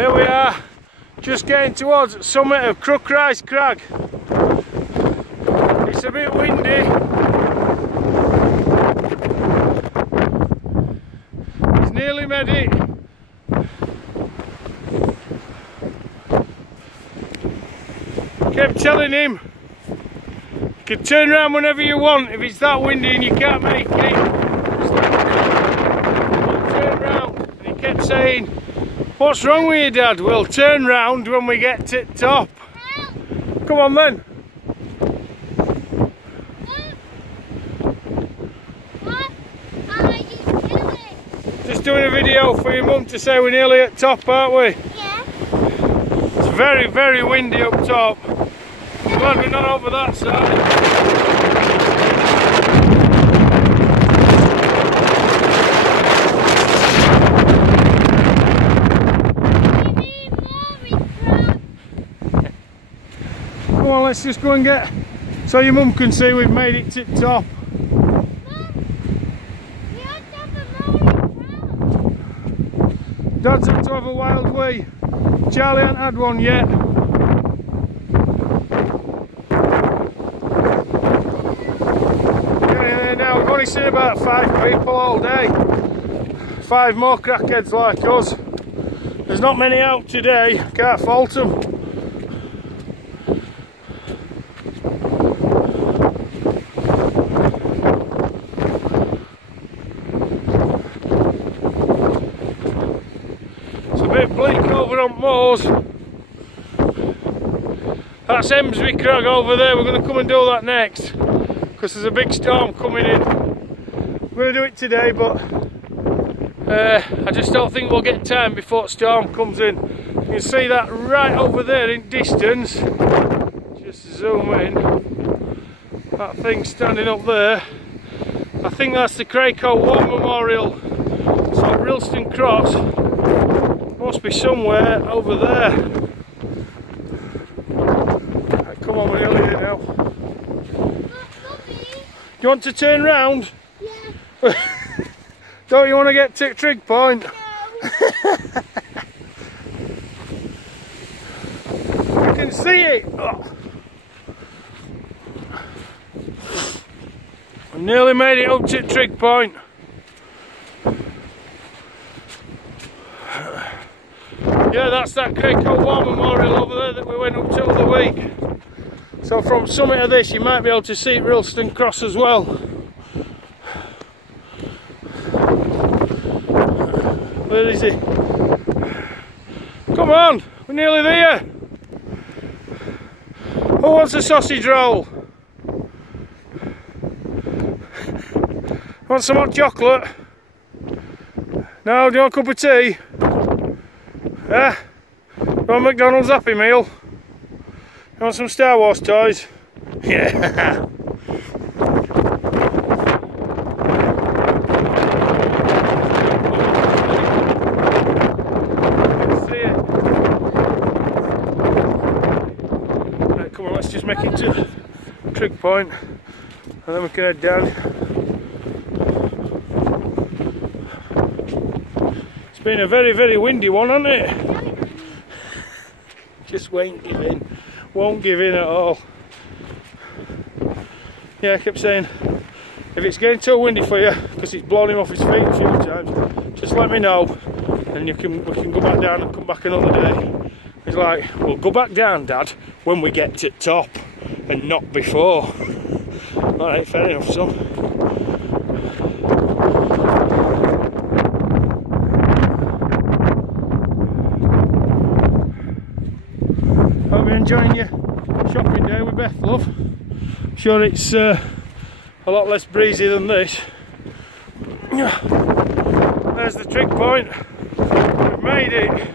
Here we are, just getting towards the summit of Crookrise Crag. It's a bit windy. He's nearly made it. Kept telling him you can turn around whenever you want if it's that windy and you can't make it. Just turn round. And he kept saying, "What's wrong with you, Dad?" "We'll turn round when we get to the top." Come on then. What are you doing? Just doing a video for your mum to say we're nearly at top, aren't we? Yeah. It's very, very windy up top. I'm glad we're not over that side. Come on, let's just go and get, so your mum can see we've made it to the top. Mum, you have to have a rolling crowd. Dad's had to have a wild wee. Charlie hasn't had one yet. Getting there now. We've only seen about 5 people all day. 5 more crackheads like us. There's not many out today. Can't fault them. It's a bit bleak over on Moors. That's Emsby Crag over there. We're going to come and do that next because there's a big storm coming in. We're going to do it today, but I just don't think we'll get time before the storm comes in. You can see that right over there in distance. Just zoom in. That thing standing up there. I think that's the Crookrise War Memorial. So Rilston Cross must be somewhere over there. Right, come on, we're nearly here now. You want to turn round? Yeah. Don't you want to get to Trig Point? No. You can see it. Oh. I nearly made it up to Trig Point. Yeah, that's that Crookrise War Memorial over there that we went up to the other week. So from summit of this you might be able to see Rilston Cross as well. Where is he? Come on, we're nearly there. Who wants a sausage roll? Want some hot chocolate? No, do you want a cup of tea? Yeah? You want McDonald's Happy Meal? You want some Star Wars toys? Yeah! Let's just make it to Trig Point and then we can head down. It's been a very, very windy one, hasn't it? Just won't give in. Won't give in at all. Yeah, I kept saying, if it's getting too windy for you, because it's blown him off his feet a few times, just let me know and we can go back down and come back another day. He's like, "We'll go back down, Dad, when we get to the top and not before." Alright, fair enough, son. Hope you're enjoying your shopping day with Beth, love. I'm sure it's a lot less breezy than this. There's the Trig Point. We've made it.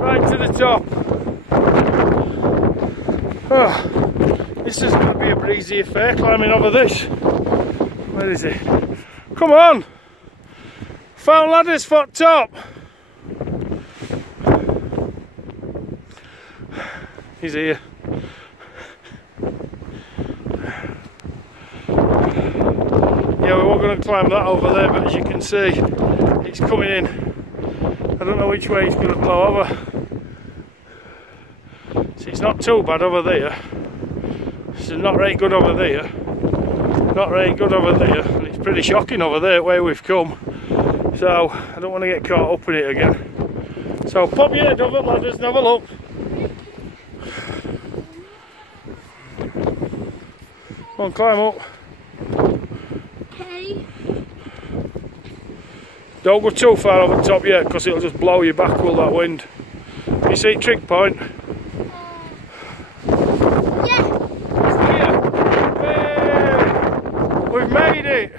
Right to the top. Oh, this is going to be a breezy affair climbing over this. Where is it? Come on! Found ladders for top. He's here. Yeah, we were going to climb that over there, but as you can see, it's coming in. And don't know which way it's going to blow over. See, it's not too bad over there. It's not very good over there. Not very good over there. And it's pretty shocking over there where we've come. So I don't want to get caught up in it again. So pop your head over, ladders, and have a look. Come on, climb up. Okay. Don't go too far over the top yet, because it'll just blow you back with that wind. You see trig point? Yeah. It's here. Hey! We've made it!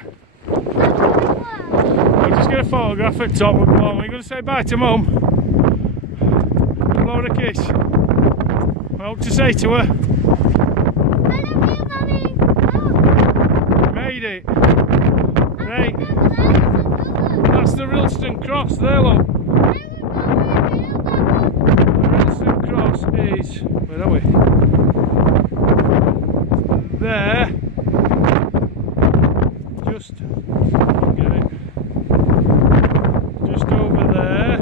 We're just going to photograph at top. We're going to say bye to Mum. Blow her a kiss. What to say to her? I love you, Mummy. Made it. Right. That's the Rilston Cross there, look. The Rilston Cross is, where are we? There. Just, get it. Just over there.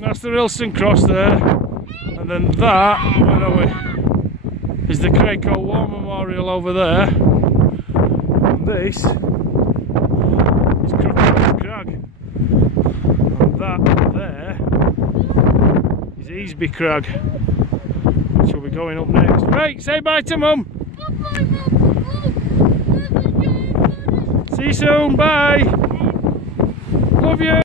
That's the Rilston Cross there. And then that, where are we? Is the Crookrise War Memorial over there. And this is Crookrise Crag. And that there is Easby Crag, which will be going up next. Right, say bye to Mum. See you soon, bye. Love you.